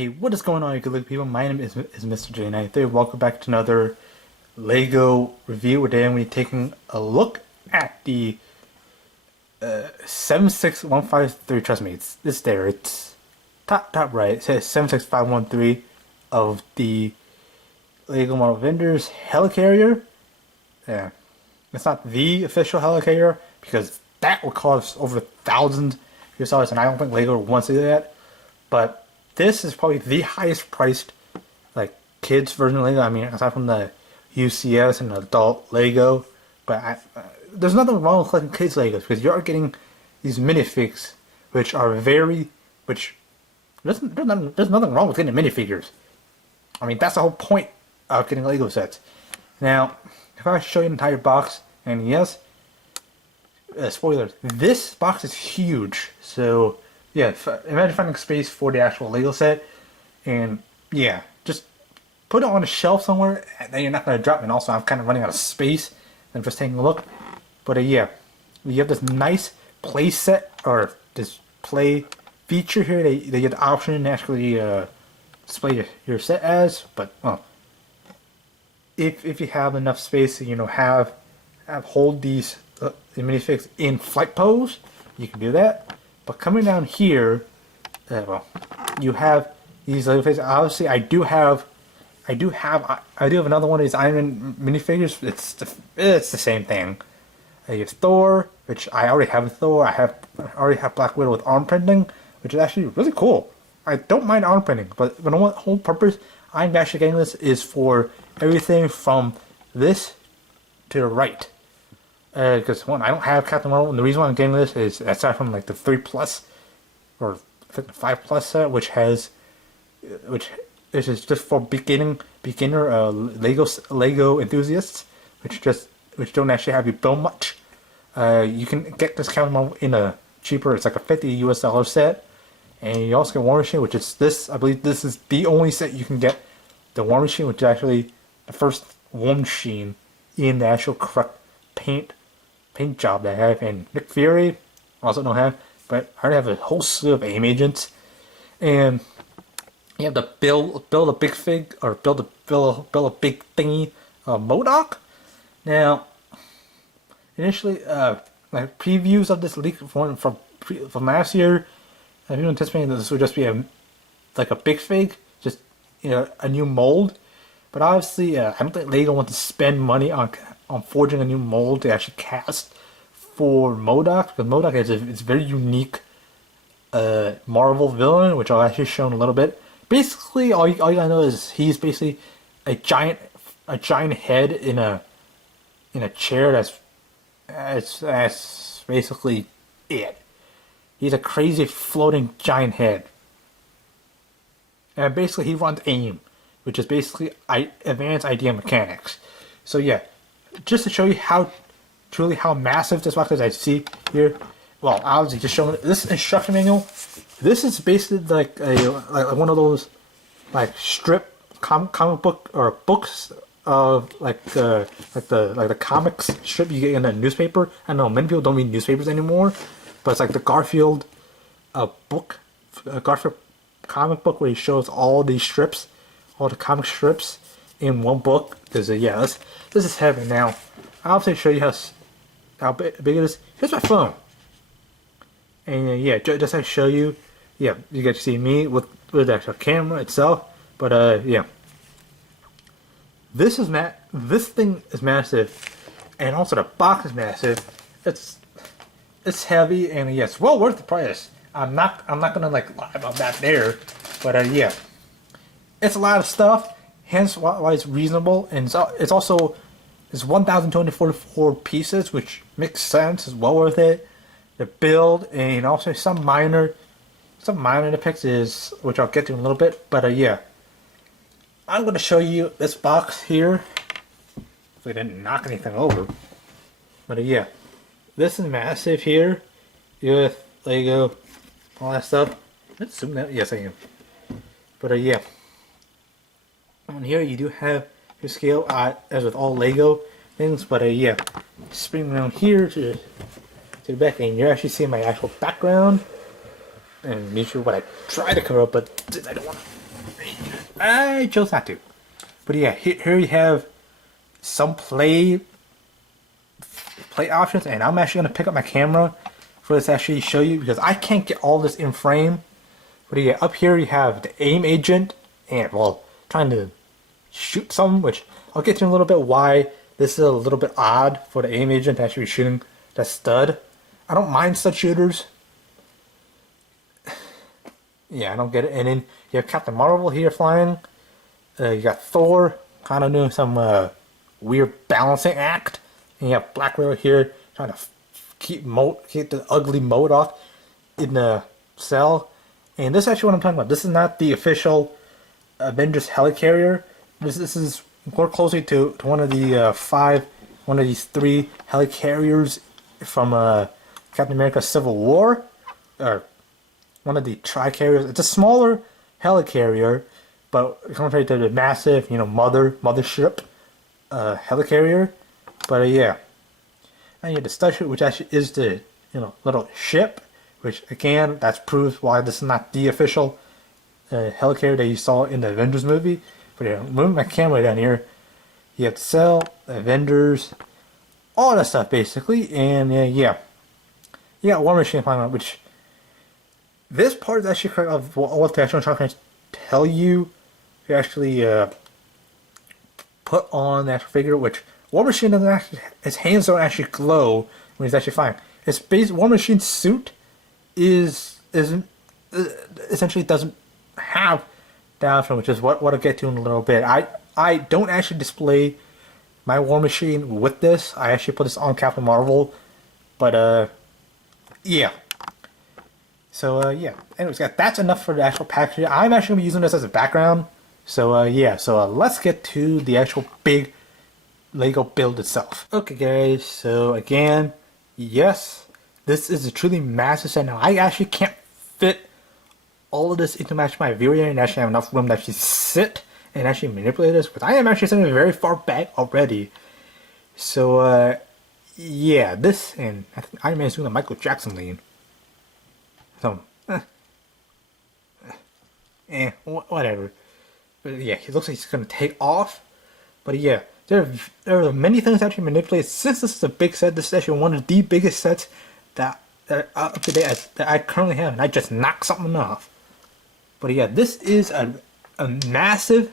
Hey, what is going on, you good people? My name is Mr. J93. Welcome back to another Lego review. Today I'm going to be taking a look at the 76153. Trust me, it's there. It's top right. It says 76513 of the Lego Marvel Avengers Helicarrier. Yeah, it's not the official Helicarrier because that would cost over $1,000, and I don't think Lego wants to do that. But this is probably the highest priced, like, kids version of Lego. I mean, aside from the UCS and adult Lego, but there's nothing wrong with collecting kids Legos because you are getting these minifigs, which are there's nothing wrong with getting minifigures. I mean, that's the whole point of getting Lego sets. Now, if I show you the entire box, and yes, spoilers, this box is huge. So yeah, imagine finding space for the actual Lego set, and yeah, just put it on a shelf somewhere, and then you're not going to drop it. And also, I'm kind of running out of space, and just taking a look. But yeah, you have this nice play set, or this play feature here. They get the option to actually display your set as, but if you have enough space to, have hold these minifigs in flight pose, you can do that. But coming down here, you have these Lego figures. Obviously, I do have another one of these Iron Man minifigures. It's the same thing. You have Thor, which I already have Thor. I already have Black Widow with arm printing, which is actually really cool. I don't mind arm printing, but the whole purpose I'm actually getting this is for everything from this to the right. Because one, I don't have Captain Marvel, and the reason why I'm getting this is aside from like the 3+ or I think the 5+ set, which is just for beginner Lego enthusiasts, which don't actually have you build much. You can get this Captain Marvel in a cheaper. It's like a $50 set, and you also get War Machine, which is this. I believe this is the only set you can get the War Machine, which is actually the first War Machine in the actual correct paint job that I have. And Nick Fury also don't have, but I already have a whole slew of AIM agents, and you have to build a big fig, or build a big thingy, MODOK. Now, initially, like previews of this leak from last year, I was anticipating that this would just be a big fig, just a new mold. But obviously, I don't think Lego wants to spend money on forging a new mold to actually cast for MODOK, because MODOK is a very unique Marvel villain, which I'll actually show in a little bit. Basically, all you gotta know is he's basically a giant head in a chair. That's basically it. He's a crazy floating giant head, and basically he runs AIM, which is basically advanced idea mechanics. So yeah, just to show you how massive this box is, I see here. Well, obviously, just showing this instruction manual. This is basically like one of those like strip comic book or books of like the comics strip you get in a newspaper. I know many people don't read newspapers anymore, but it's like the Garfield Garfield comic book where he shows all these strips, all the comic strips in one book. Because this is heavy. Now I'll obviously show you how big it is. Here's my phone, and just to show you, you get to see me with the actual camera itself. But this thing is massive, and also the box is massive. It's heavy, and it's well worth the price. I'm not gonna lie about that there, but it's a lot of stuff. Hence why it's reasonable, and it's 1,244 pieces, which makes sense. It's well worth it. The build, and also some minor nitpicks which I'll get to in a little bit. But I'm gonna show you this box here. If we didn't knock anything over, but this is massive here. With Lego, all that stuff. Let's zoom that. Yes, I am. But on here you do have your scale, as with all Lego things. But spring around here to the back, and you're actually seeing my actual background. And make sure what I try to cover up, but since I don't want to I chose not to. But yeah, here you have some play options, and I'm actually gonna pick up my camera for this to actually show you because I can't get all this in frame. But yeah, up here you have the aim agent, and well, trying to shoot something, which I'll get to in a little bit why this is a little bit odd for the aim agent to actually be shooting that stud. I don't mind stud shooters. Yeah, I don't get it. And then you have Captain Marvel here flying. You got Thor kind of doing some weird balancing act. And you have Black Widow here trying to keep the ugly mode off in the cell. And this is actually what I'm talking about. This is not the official Avengers Helicarrier. This is more closely to one of the one of these 3 Helicarriers from Captain America Civil War. Or one of the Tri-Carriers. It's a smaller Helicarrier, but compared to the massive, mothership Helicarrier. But yeah, and you have the Starship, which actually is the little ship, which again that proves why this is not the official Helicarrier that you saw in the Avengers movie. But yeah, moving my camera down here, you have the Cell, the Avengers, all that stuff basically, and yeah, you got War Machine flying around, which this part is actually correct of what the actual trying to tell you. You actually put on the actual figure, which War Machine doesn't actually, his hands don't actually glow when he's actually flying. His War Machine's suit essentially doesn't have the option, which is what I'll get to in a little bit. I don't actually display my War Machine with this. I actually put this on Captain Marvel, but yeah. So yeah. Anyways, guys, that's enough for the actual package. I'm actually gonna be using this as a background. So yeah. So let's get to the actual big Lego build itself. Okay, guys. So again, yes, this is a truly massive set. Now I actually can't fit all of this into my viewer and actually have enough room to actually sit and actually manipulate this, but I am actually sitting very far back already. So yeah, this, and I think Iron Man is doing a Michael Jackson lean. So whatever. But yeah, he looks like he's gonna take off. But yeah, there are many things to actually manipulate. Since this is a big set, this is actually one of the biggest sets that are up to date that I currently have, and I just knocked something off. But yeah, this is a massive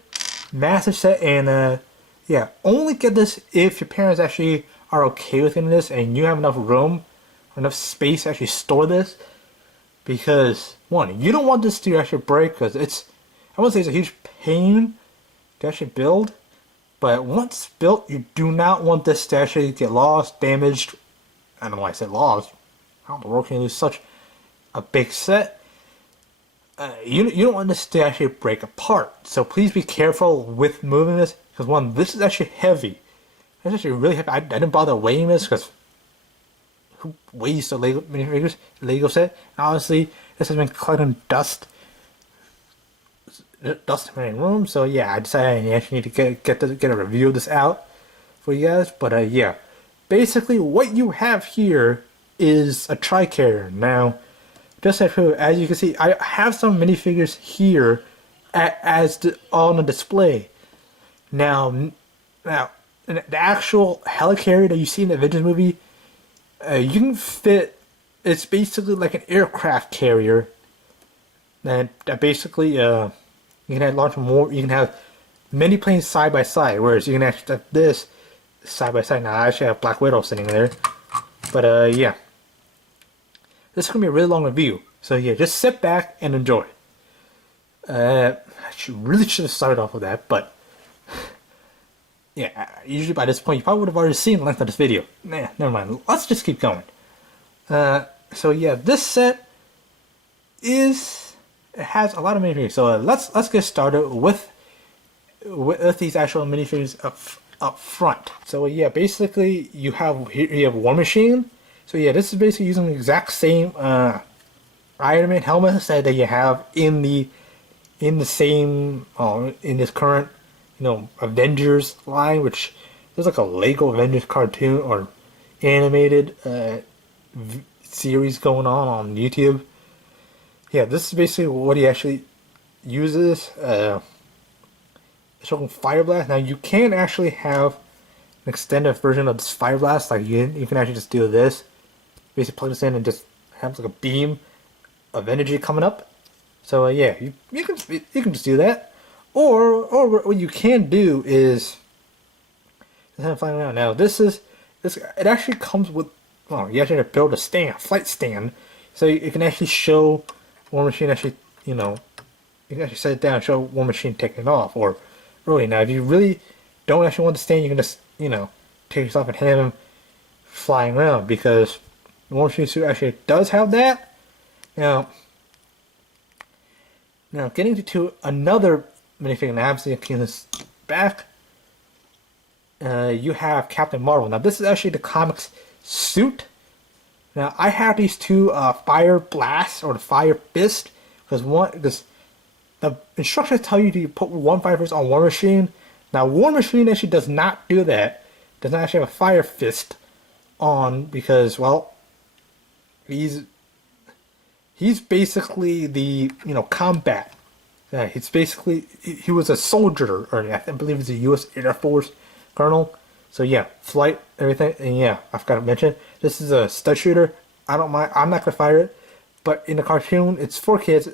set, and yeah, only get this if your parents actually are okay with getting this and you have enough room, enough space to actually store this. Because one, you don't want this to actually break, because I wouldn't say it's a huge pain to actually build, but once built, you do not want this to actually get lost, damaged. I don't know why I said lost. How the world can lose such a big set? You don't want this to actually break apart, so please be careful with moving this, because one, this is actually heavy. It's actually really heavy. I didn't bother weighing this, because who weighs the Lego minifigures, Lego set? And honestly, this has been collecting dust in my room, so yeah, I decided I actually need to get a review of this out for you guys. But yeah, basically what you have here is a Tri-Carrier. Now, just as you can see, I have some minifigures here on the display. Now, the actual Helicarrier that you see in the Avengers movie, you can fit. It's basically like an aircraft carrier. That basically you can have launch more. You can have many planes side by side, whereas you can actually have this side by side. Now I actually have Black Widow sitting there, but yeah. This is going to be a really long review, so yeah, just sit back and enjoy. I really should have started off with that, but yeah, usually by this point you probably would have already seen the length of this video. Nah, never mind. Let's just keep going. So yeah, this set has a lot of minifigures. So let's get started with these actual minifigures up front. So yeah, basically you have War Machine. So yeah, this is basically using the exact same Iron Man helmet that you have in this current Avengers line, which there's like a Lego Avengers cartoon or animated series going on YouTube. Yeah, this is basically what he actually uses showing Fire Blast. Now you can actually have an extended version of this Fire Blast. Like you can actually just do this. Basically plug this in and just have like a beam of energy coming up. So yeah, you can just do that. Or what you can do is flying around. Now this it actually comes with, well, you actually have to build a flight stand, so you can actually show War Machine actually, you can actually set it down and show War Machine taking off. Or really, now if you really don't actually want to stand, you can just take yourself and have him flying around, because the War Machine suit actually does have that. Now getting to another minifig, and obviously in this back, you have Captain Marvel. Now this is actually the comics suit. Now I have these two Fire Blast or the Fire Fist, because the instructions tell you to put one Fire Fist on War Machine. Now War Machine actually does not do that. Does not actually have a Fire Fist on, because, well, he's basically the combat. He's basically, he was a soldier, or I believe he's a U.S. Air Force colonel. So yeah, flight, everything, and yeah, I forgot to mention, this is a stud shooter. I don't mind. I'm not gonna fire it, but in the cartoon, it's for kids.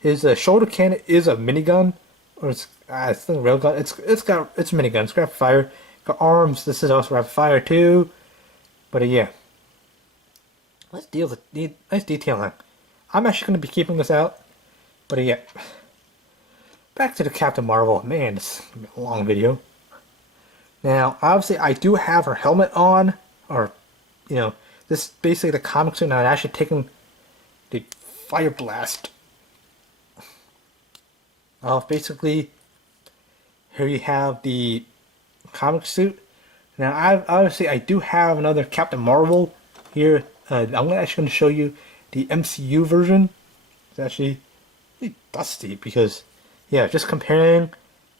His shoulder cannon is a minigun, or it's a rail gun. It's a minigun. It's rapid fire. Got arms. This is also rapid fire too. But yeah, let's deal with nice detailing. I'm actually gonna be keeping this out. But yeah, back to the Captain Marvel. Man, it's gonna be a long video. Now, obviously, I do have her helmet on, or this is basically the comic suit. Now, I'm actually taking the Fire Blast off. Basically, here you have the comic suit. Now, I do have another Captain Marvel here. I'm actually going to show you the MCU version. It's actually really dusty because, yeah, just comparing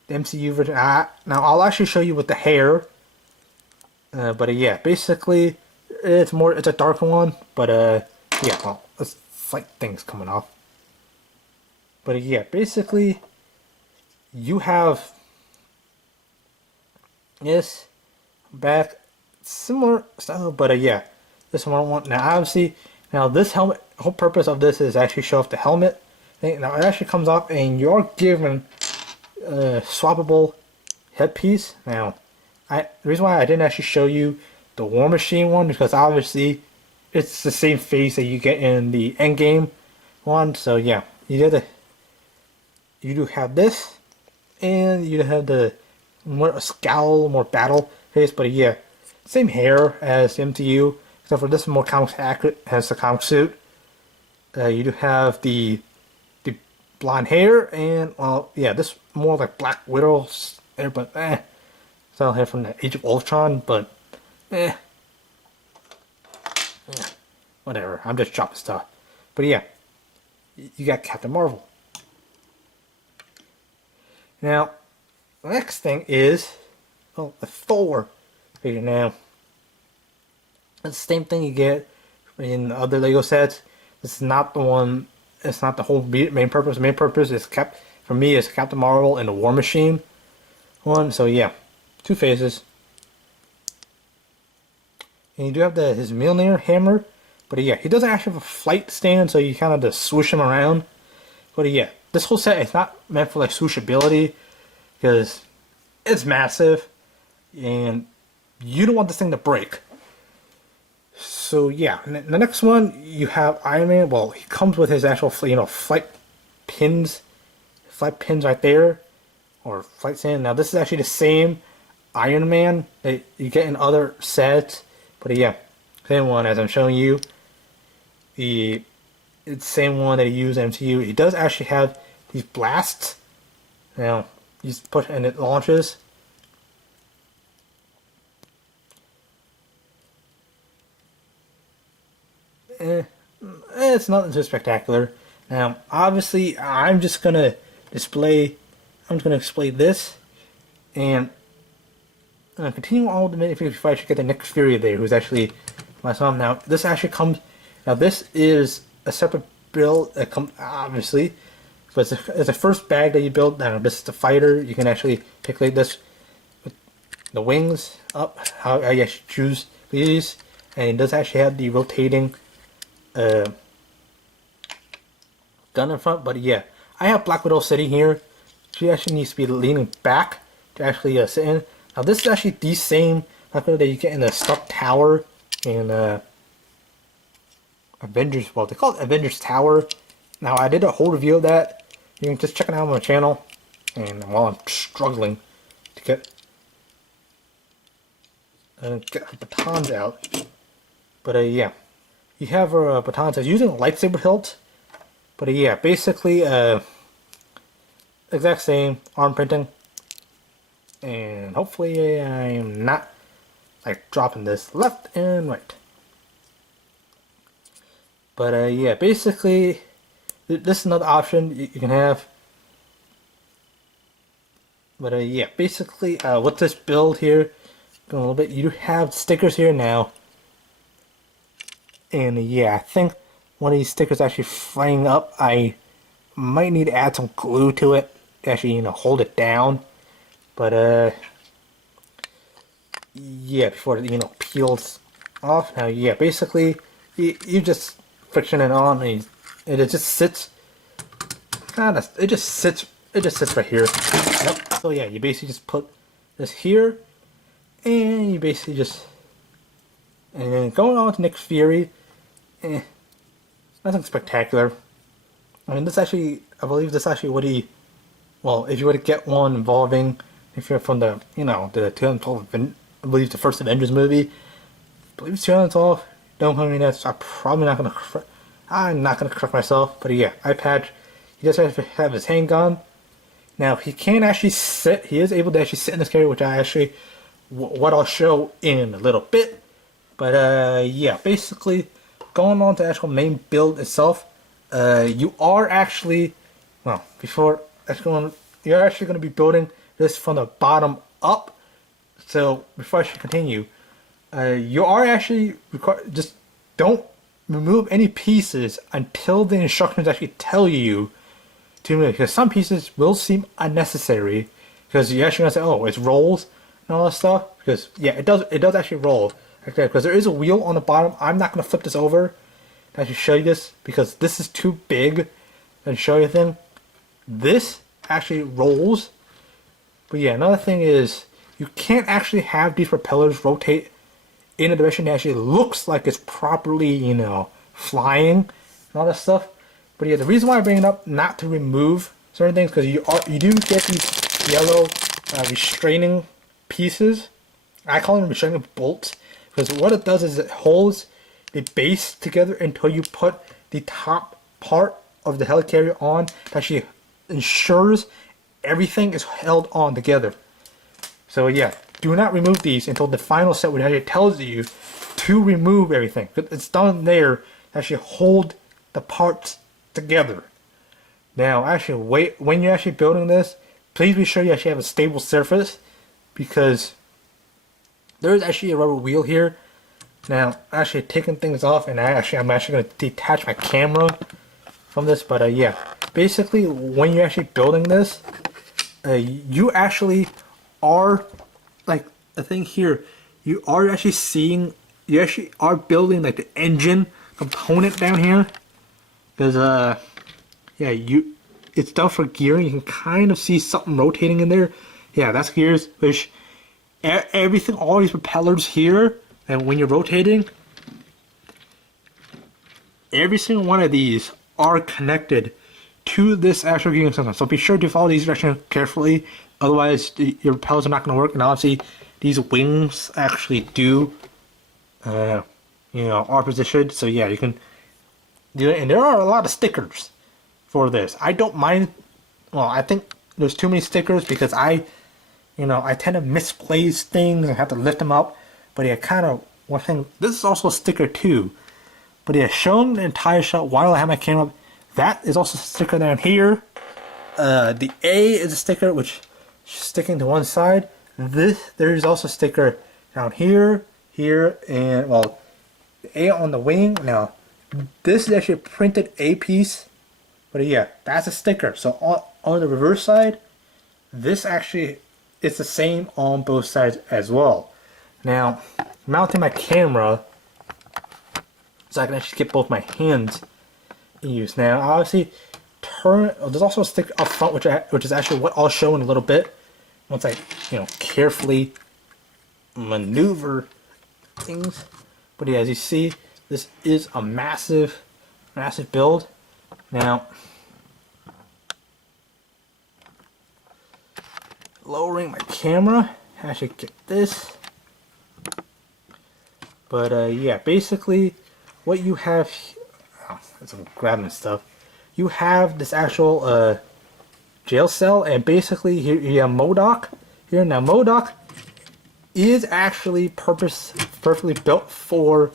the MCU version. Now I'll actually show you with the hair. But yeah, basically it's a darker one. But yeah, well, let's fight things coming off. But yeah, basically you have this back, similar style, but yeah, this one. Now obviously, this helmet, the whole purpose of this is actually show off the helmet. Now it actually comes off and you're given a swappable headpiece. Now the reason why I didn't actually show you the War Machine one, because obviously it's the same face that you get in the Endgame one. So yeah, you do have this, and you have the more scowl, more battle face. But yeah, same hair as the MCU, except for this is more comics accurate, hence the comic suit. You do have the blonde hair, and well, yeah, this more like Black Widow hair, but style hair from the Age of Ultron, but whatever. I'm just chopping stuff. But yeah, you got Captain Marvel. Now, the next thing is, well, the Thor figure. Now, it's the same thing you get in other Lego sets. This is not the one. It's not the whole main purpose. The main purpose is for me is Captain Marvel and the War Machine one. So yeah, two faces. And you do have his Mjolnir hammer, but yeah, he doesn't actually have a flight stand, so you kind of just swoosh him around. But yeah, this whole set is not meant for like swooshability, because it's massive, and you don't want this thing to break. So yeah, the next one you have Iron Man. Well, he comes with his actual flight pins right there, or flight stand. Now this is actually the same Iron Man that you get in other sets, but yeah, same one as I'm showing you. It's the same one that he used in MCU. He does actually have these blasts. Now you just push and it launches. It's nothing too spectacular. Now, obviously, I'm just gonna display this, and continue on with the minifigures before I should get the next Fury there, who's actually my son. Now, this actually comes. Now, this is a separate build that comes. Obviously, But it's the first bag that you build. Now this is the fighter. You can actually pick like this with the wings up. How you actually choose these, and it does actually have the rotating gun in front. But yeah, I have Black Widow sitting here. She actually needs to be leaning back to actually sit in. Now this is actually the same Black Widow that you get in the Stark Tower in Avengers. Well, they call it Avengers Tower. Now I did a whole review of that. You can just check it out on my channel. And while I'm struggling to get her batons out, but yeah, you have her batons using a lightsaber hilt. But yeah, basically exact same arm printing. And hopefully I'm not like dropping this left and right. But yeah, basically this is another option you can have. But yeah, basically with this build here, going a little bit, you do have stickers here now. And yeah, I think one of these stickers actually flying up. I might need to add some glue to it to actually, hold it down. But yeah, before it, peels off. Now yeah, basically you just friction it on, and it just sits. It just sits right here. Yep. So yeah, you basically just put this here, and you basically just, and then going on to Nick Fury. Nothing spectacular. I mean, this actually, I believe this actually what he, well, if you were to get one involving, if you're from the, the 2012, I believe the first Avengers movie, I believe it's 2012. Don't quote me that. I'm probably not gonna correct myself. But yeah, eye patch. He does have his handgun. Now he can actually sit. He is able to actually sit in this carrier, which I actually, what I'll show in a little bit. But yeah, basically going on to the actual main build itself, you are actually, well, before you're actually going to be building this from the bottom up. So before I should continue, you are actually just don't remove any pieces until the instructions actually tell you to move, because some pieces will seem unnecessary, because you're actually going to say, oh, it rolls and all that stuff, because yeah, it does actually roll. Okay, because there is a wheel on the bottom. I'm not going to flip this over to actually show you this, because this is too big to show you anything. This actually rolls. But yeah, another thing is, you can't actually have these propellers rotate in a direction that actually looks like it's properly, flying and all that stuff. But yeah, the reason why I bring it up, not to remove certain things, because you do get these yellow restraining pieces. I call them restraining bolts, because what it does is it holds the base together until you put the top part of the helicarrier on. That actually ensures everything is held on together. So yeah, do not remove these until the final set, which actually tells you to remove everything. It's done there to actually hold the parts together. Now, actually, when you're actually building this, please be sure you actually have a stable surface, because there is actually a rubber wheel here. Now, actually taking things off, and I'm actually going to detach my camera from this. But yeah, basically, when you're actually building this, you actually are, like the thing here, you are actually seeing, you actually are building like the engine component down here, because yeah, it's done for gearing. You can kind of see something rotating in there. Yeah, that's gears. Which everything, all these propellers here, and when you're rotating, every single one of these are connected to this actual gearing system. So be sure to follow these directions carefully. Otherwise, your propellers are not going to work. And obviously, these wings actually do, are positioned. So yeah, you can do it. And there are a lot of stickers for this. I don't mind. Well, I think there's too many stickers, because I tend to misplace things and have to lift them up. But yeah, kind of one thing. This is also a sticker too. But yeah, showing the entire shot while I have my camera up, that is also a sticker down here. The A is a sticker which is sticking to one side. There is also a sticker down here, and well, the A on the wing. Now, this is actually a printed A piece, But yeah, that's a sticker. So on the reverse side, this actually is the same on both sides as well. Now, mounting my camera so I can actually get both my hands in use. Now, obviously, there's also a sticker up front, which is actually what I'll show in a little bit once I, carefully maneuver things. But yeah, as you see, this is a massive build. Now, lowering my camera, I should get this. But yeah, basically, what you have, as I'm grabbing stuff, you have this actual jail cell, and basically here you have MODOK. Here now, MODOK is actually perfectly built for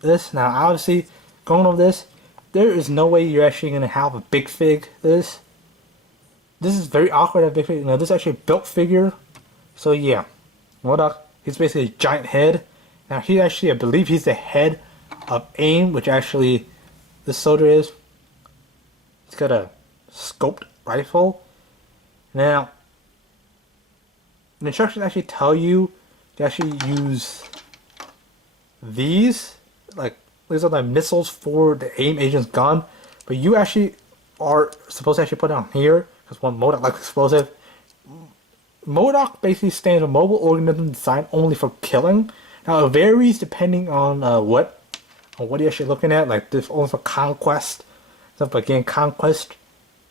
this. Now, obviously, going over this, there is no way you're actually gonna have a big fig. This is very awkward at big fig. Now, this is actually a built figure. So yeah, MODOK, he's basically a giant head. Now, he actually, I believe he's the head of AIM, which actually this soldier is. He's got a scoped rifle. Now, the instructions actually tell you to actually use these, like these are the missiles for the AIM agent's gun, but you actually are supposed to actually put it on here because one MODOK like explosive. MODOK basically stands for mobile organism designed only for killing. Now it varies depending on what you're actually looking at. Like this only for conquest stuff. Again, conquest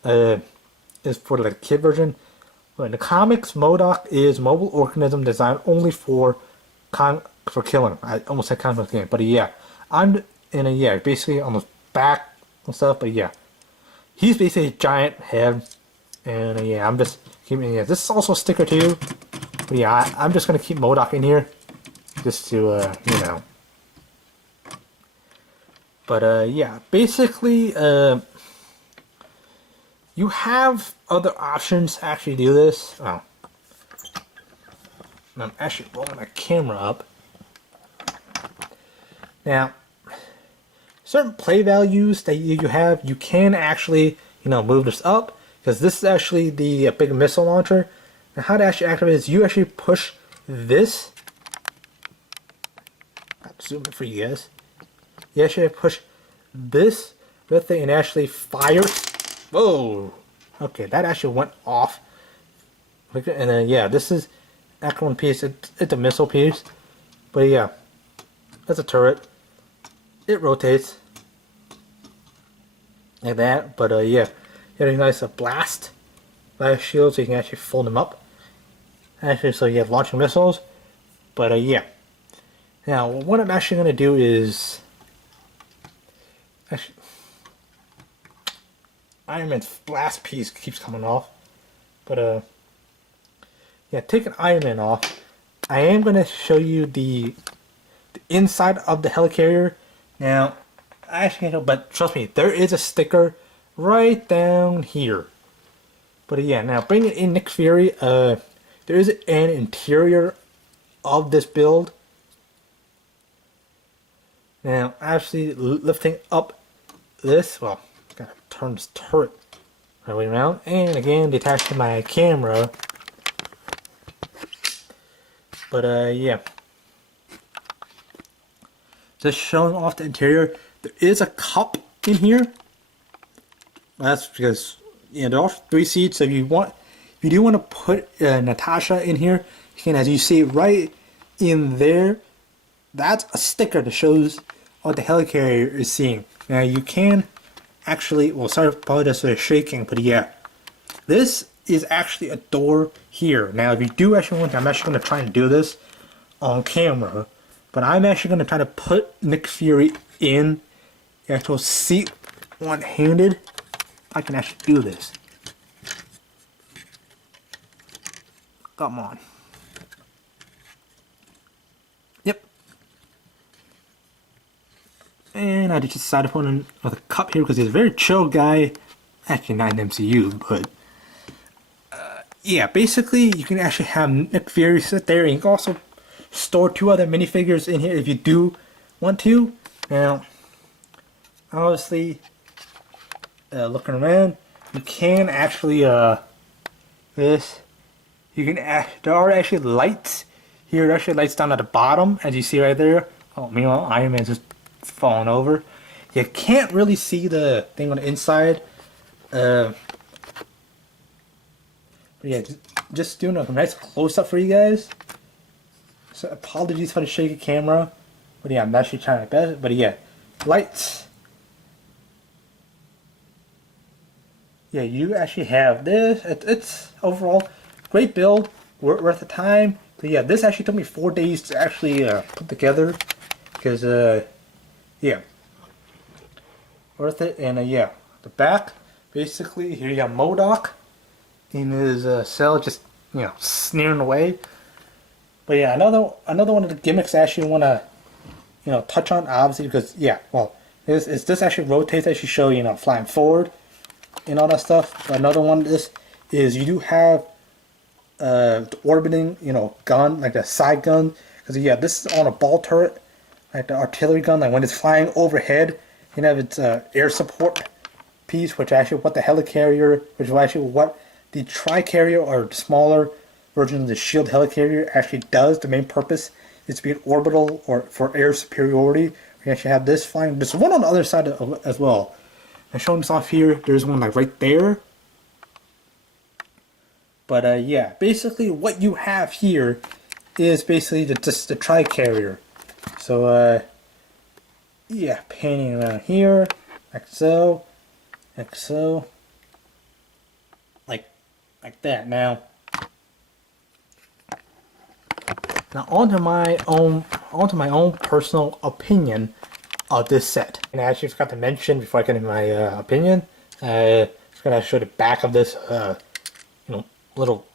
is for the kid version. But in the comics, MODOK is mobile organism designed only for killing. I almost said conquest again, but yeah, I'm in a basically on the back and stuff. But yeah, he's basically a giant head, and yeah, I'm just keeping. Yeah, this is also a sticker too. But yeah, I'm just gonna keep MODOK in here. Just to, But, yeah, basically, you have other options to actually do this. Oh. I'm actually blowing my camera up. Now, certain play values that you have, you can actually, move this up. Because this is actually the big missile launcher. And how to actually activate is you actually push this. Zoom it for you guys. You actually push this with it and actually fire. Whoa! Okay, that actually went off. And then yeah, this is actually one piece. It's a missile piece, but yeah, that's a turret. It rotates like that. But yeah, you have a nice blast shield, so you can actually fold them up. Actually, so you have launching missiles. But yeah. Now, what I'm actually going to do is... Actually, Iron Man's blast piece keeps coming off. But, yeah, taking Iron Man off, I am going to show you the inside of the Helicarrier. Now, I actually can't, but trust me, there is a sticker right down here. But yeah, now bringing in Nick Fury, there is an interior of this build. Now, actually lifting up this, well, gotta turn this turret right way around, and again, detached to my camera. But yeah, just showing off the interior. There is a cup in here. That's because there are 3 seats. So if you do want to put Natasha in here, you can, as you see right in there. That's a sticker that shows what the Helicarrier is seeing. Now you can actually, well, sorry, apologize for the shaking, but yeah, this is actually a door here. Now if you do actually want to, I'm actually going to try and do this on camera, but I'm actually going to try to put Nick Fury in the actual seat one-handed. I can actually do this. Come on. Yep. And I just decided to put in with a cup here because he's a very chill guy. Actually, not in MCU, but yeah, basically you can actually have Nick Fury sit there, and you can also store 2 other minifigures in here if you do want to. Now, obviously, looking around, you can actually this. You can there are actually lights here. There are actually lights down at the bottom, as you see right there. Oh, meanwhile, Iron Man's just falling over. You can't really see the thing on the inside. But yeah, just doing a nice close up for you guys. So apologies for the shaky camera, but yeah, I'm actually trying my best. But yeah, lights. Yeah, you actually have this. It's overall great build, worth the time. So yeah, this actually took me 4 days to actually put together, because yeah, worth it. And yeah, the back, basically here you got MODOK in his cell, just sneering away. But yeah, another one of the gimmicks I actually want to touch on, obviously, because yeah, well, this actually rotates, actually show flying forward and all that stuff. But another one of this is you do have the orbiting gun, like the side gun, because yeah, this is on a ball turret, like the artillery gun. Like when it's flying overhead, you have its air support piece, which actually what the Helicarrier, which is actually what the Tricarrier, or smaller version of the shield Helicarrier, actually does. The main purpose is to be an orbital or for air superiority. We actually have this flying. There's one on the other side as well. I'm showing this off here. There's one like right there. But yeah, basically what you have here is basically just the Tricarrier. So yeah, painting around here, like so, like that. Now onto my own personal opinion of this set. And I actually forgot to mention before I get into my opinion, I'm gonna show the back of this little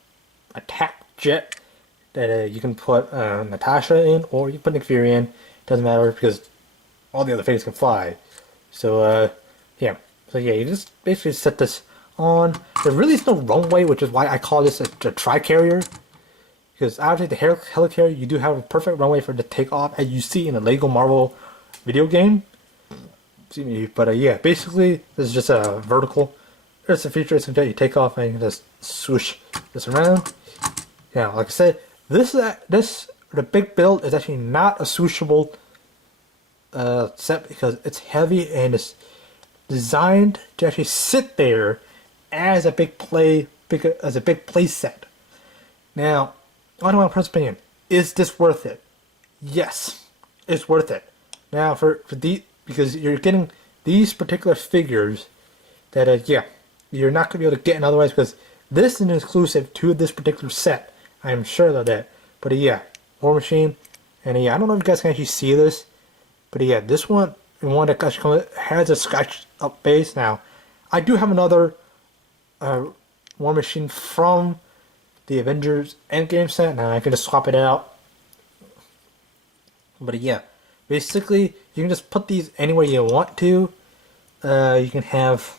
attack jet that you can put Natasha in, or you put Nick Fury in. Doesn't matter, because all the other figures can fly. So yeah, you just basically set this on. There really is no runway, which is why I call this a Tricarrier. Because obviously the Helicarrier, you do have a perfect runway for it to take off, as you see in the Lego Marvel video game. But yeah, basically this is just a vertical. It's a feature. It's a jet. You take off and you just swoosh this around. Yeah, like I said, the big build is actually not a swooshable set, because it's heavy and it's designed to actually sit there as a big play set. Now, on my personal opinion, is this worth it? Yes, it's worth it. Now because you're getting these particular figures that yeah, you're not gonna be able to get in otherwise, because this is an exclusive to this particular set. I am sure of that. But yeah, War Machine, and yeah, I don't know if you guys can actually see this, but yeah, this one that actually has a scratched up base. Now, I do have another War Machine from the Avengers Endgame set. Now I can just swap it out. But yeah, basically you can just put these anywhere you want to. You can have,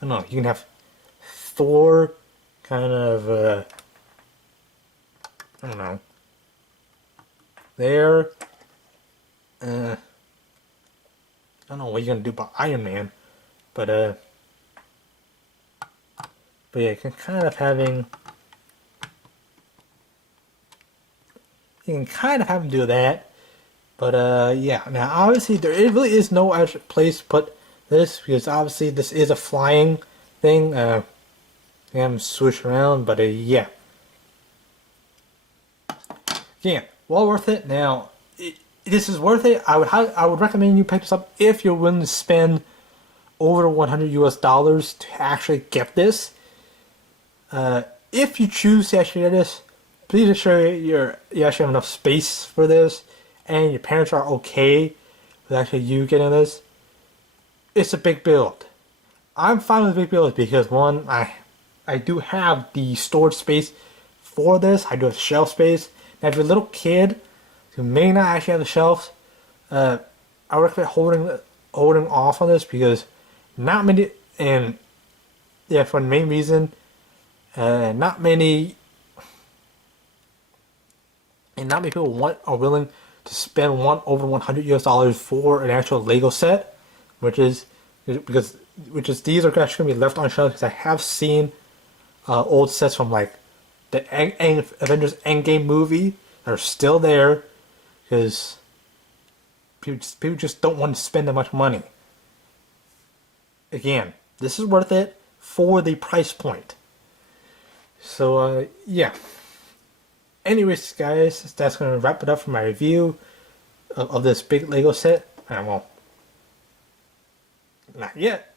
I don't know, you can have Thor kind of I don't know, there. I don't know what you're gonna do about Iron Man, but yeah, you can kind of have him do that. But yeah, now obviously there really is no actual place to put this, because obviously this is a flying thing. I'm swoosh around, but yeah, well worth it. Now, this is worth it. I would recommend you pick this up if you're willing to spend over $100 to actually get this. If you choose to actually get this, please ensure you actually have enough space for this, and your parents are okay with actually you getting this. It's a big build. I'm fine with big builds because, one, I do have the storage space for this. I do have shelf space. Now, if you're a little kid who may not actually have the shelves, I recommend holding off on this, because not many, and yeah, for the main reason, not many people are willing to spend over $100 for an actual Lego set, which is because these are actually gonna be left on shelf because I have seen old sets from like the Avengers Endgame movie that are still there because people just don't want to spend that much money. Again, this is worth it for the price point. So yeah. Anyways, guys, that's gonna wrap it up for my review of this big Lego set. Well, not yet.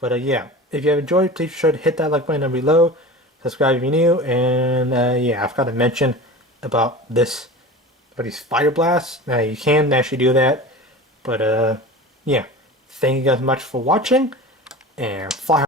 But yeah, if you have enjoyed, please be sure to hit that like button down below. Subscribe if you're new, and yeah, I've got to mention about these fire blasts. Now you can actually do that, but yeah, thank you guys much for watching, and fire.